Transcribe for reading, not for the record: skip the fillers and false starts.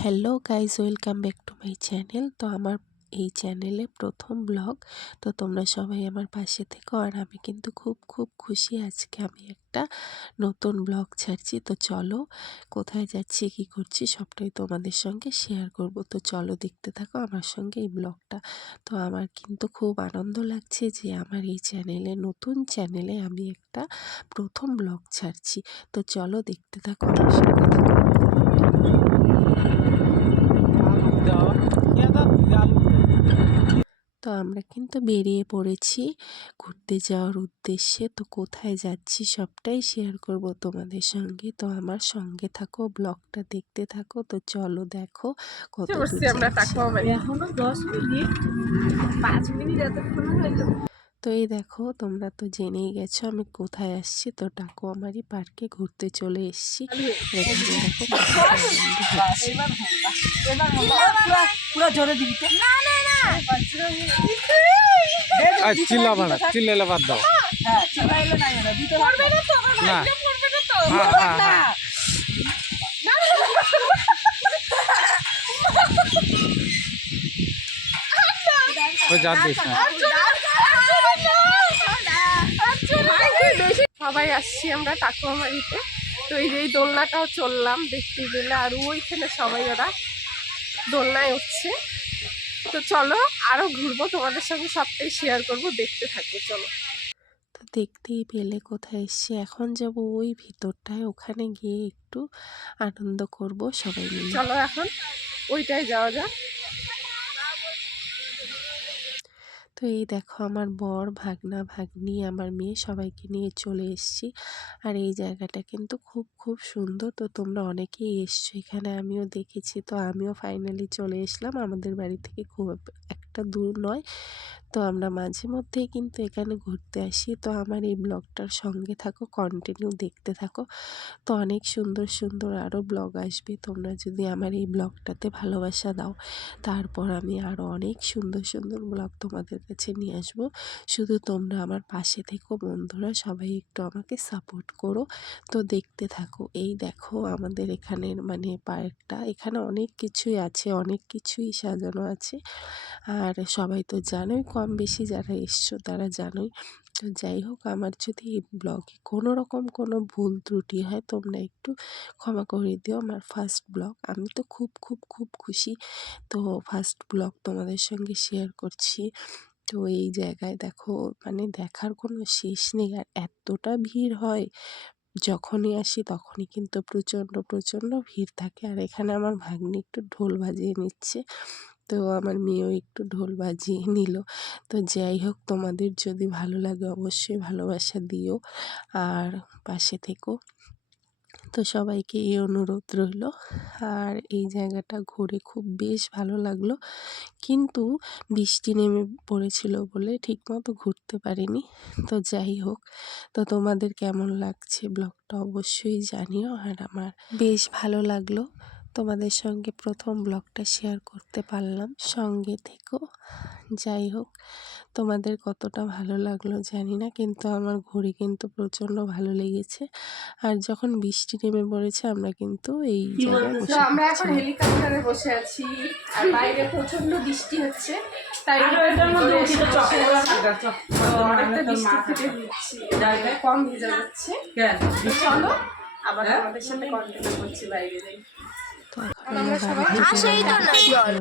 Hello guys, welcome back to my channel. তো আমার এই চ্যানেলে প্রথম ব্লগ। তো তোমরা সবাই আমার পাশে থেকো। আর আমি কিন্তু খুব খুশি, আজকে আমি একটা নতুন ব্লগ ছাড়ছি। তো চলো, কোথায় যাচ্ছি কী করছি সবটাই তোমাদের সঙ্গে শেয়ার করব। তো চলো দেখতে থাকো আমার সঙ্গে এই ব্লগটা। তো আমার কিন্তু খুব আনন্দ লাগছে যে আমার এই চ্যানেলে, নতুন চ্যানেলে আমি একটা প্রথম ব্লগ ছাড়ছি। তো চলো দেখতে থাকো আমার সঙ্গে থাকো। তো আমরা কিন্তু বেরিয়ে পড়েছি ঘুরতে যাওয়ার উদ্দেশ্যে। তো কোথায় যাচ্ছি সবটাই শেয়ার করব তোমাদের সঙ্গে। তো আমার সঙ্গে থাকো, ব্লগটা দেখতে থাকো। তো চলো দেখো কত দূর যাচ্ছি। এখনো 10 মিনিট 5 মিনিট এতক্ষণ হইলো। তো এই দেখো, তোমরা তো জেনেই গেছো আমি কোথায় আসছি। তো টাকুয়ামারি পার্কে ঘুরতে চলে এসেছি। এখানে দেখো কতটা আনন্দ হচ্ছে। পুরো জোরে দিবি তো। না না না চিল্লাবা না, চিল্লালে বাদ দাও। হ্যাঁ চিল্লাইলে নাই না দিতে পারবে না তো না করবে না তো না ওই যা দিস না। সবাই আসছি আমরা টাকুয়ামারিতে। তো এই যে এই দোলনাটাও চললাম দেখতে গেলে, আর ওইখানে সবাই ওরা দোলনায় উঠছে। তো চলো আরো ঘুরবো, তোমাদের সঙ্গে সবটাই শেয়ার করবো, দেখতে থাকবো চলো। তো দেখতেই পেলে কোথায় এসছি। এখন যাব ওই ভিতরটায়, ওখানে গিয়ে একটু আনন্দ করব সবাই মিলে। চলো এখন ওইটাই যাওয়া যাক। তো এই দেখো আমার বর, ভাগনা, ভাগ্নি, আমার মেয়ে সবাইকে নিয়ে চলে এসেছি। আর এই জায়গাটা কিন্তু খুব সুন্দর। তো তোমরা অনেকেই এসছো এখানে, আমিও দেখেছি। তো আমিও ফাইনালি চলে এসলাম। আমাদের বাড়ি থেকে খুব একটা দূর নয়। তো আমরা মাঝে মধ্যেই কিন্তু এখানে ঘুরতে আসি। তো আমার এই ব্লগটার সঙ্গে থাকো, কন্টিনিউ দেখতে থাকো। তো অনেক সুন্দর আরও ব্লগ আসবে। তোমরা যদি আমার এই ব্লগটাতে ভালোবাসা দাও, তারপর আমি আরও অনেক সুন্দর ব্লগ তোমাদের কাছে নিয়ে আসবো। শুধু তোমরা আমার পাশে থেকো বন্ধুরা, সবাই একটু আমাকে সাপোর্ট করো। তো দেখতে থাকো। এই দেখো আমাদের এখানের মানে পার্কটা, এখানে অনেক কিছুই আছে, অনেক কিছুই সাজানো আছে। আর সবাই তো জানোই, কম বেশি যারা এসছো তারা জানোই। তো যাই হোক, আমার যদি এই ব্লগে কোনো রকম কোনো ভুল ত্রুটি হয় তোমরা একটু ক্ষমা করে দিও। আমার ফার্স্ট ব্লগ, আমি তো খুব খুশি। তো ফার্স্ট ব্লগ তোমাদের সঙ্গে শেয়ার করছি। তো এই জায়গায় দেখো, মানে দেখার কোনো শেষ নেই। আর এতটা ভিড় হয়, যখনই আসি তখনই কিন্তু প্রচণ্ড ভিড় থাকে। আর এখানে আমার ভাগ্নি একটু ঢোল বাজিয়ে নিচ্ছে। তো আমার মেয়েও একটু ঢোল বাজিয়ে নিল। তো যাই হোক, তোমাদের যদি ভালো লাগে অবশ্যই ভালোবাসা দিও আর পাশে থেকো। তো সবাইকে এই অনুরোধ রইল। আর এই জায়গাটা ঘুরে খুব বেশ ভালো লাগলো, কিন্তু বৃষ্টি নেমে পড়েছিল বলে ঠিকমতো ঘুরতে পারিনি। তো যাই হোক, তো তোমাদের কেমন লাগছে ব্লগটা অবশ্যই জানিও। আর আমার বেশ ভালো লাগলো, তোমাদের সঙ্গে প্রথম ব্লগটা শেয়ার করতে পারলাম। সঙ্গে থেকো। যাই হোক, তোমাদের কতটা ভালো লাগলো জানি না, কিন্তু আমার ঘুরে কিন্তু প্রচণ্ড ভালো লেগেছে। আর যখন বৃষ্টি নেমে পড়েছে আমরা কিন্তু এই জায়গায় বসে আমরা এখন পড়ছিলাম। হেলিকপ্টারে বসে আছি, আর বাইরে প্রচন্ড বৃষ্টি হচ্ছে, তাই এটার মধ্যে ভিতরে উঠে এসে তো বসে আছি। অনেকটা বৃষ্টি চক থেকে দিচ্ছি, কম ভিজা যাচ্ছে। চলো আবার আমাদের সাথে কন্টিনিউ করছি বাইরে যাই। তো এখন আমরা বাড়ি থেকে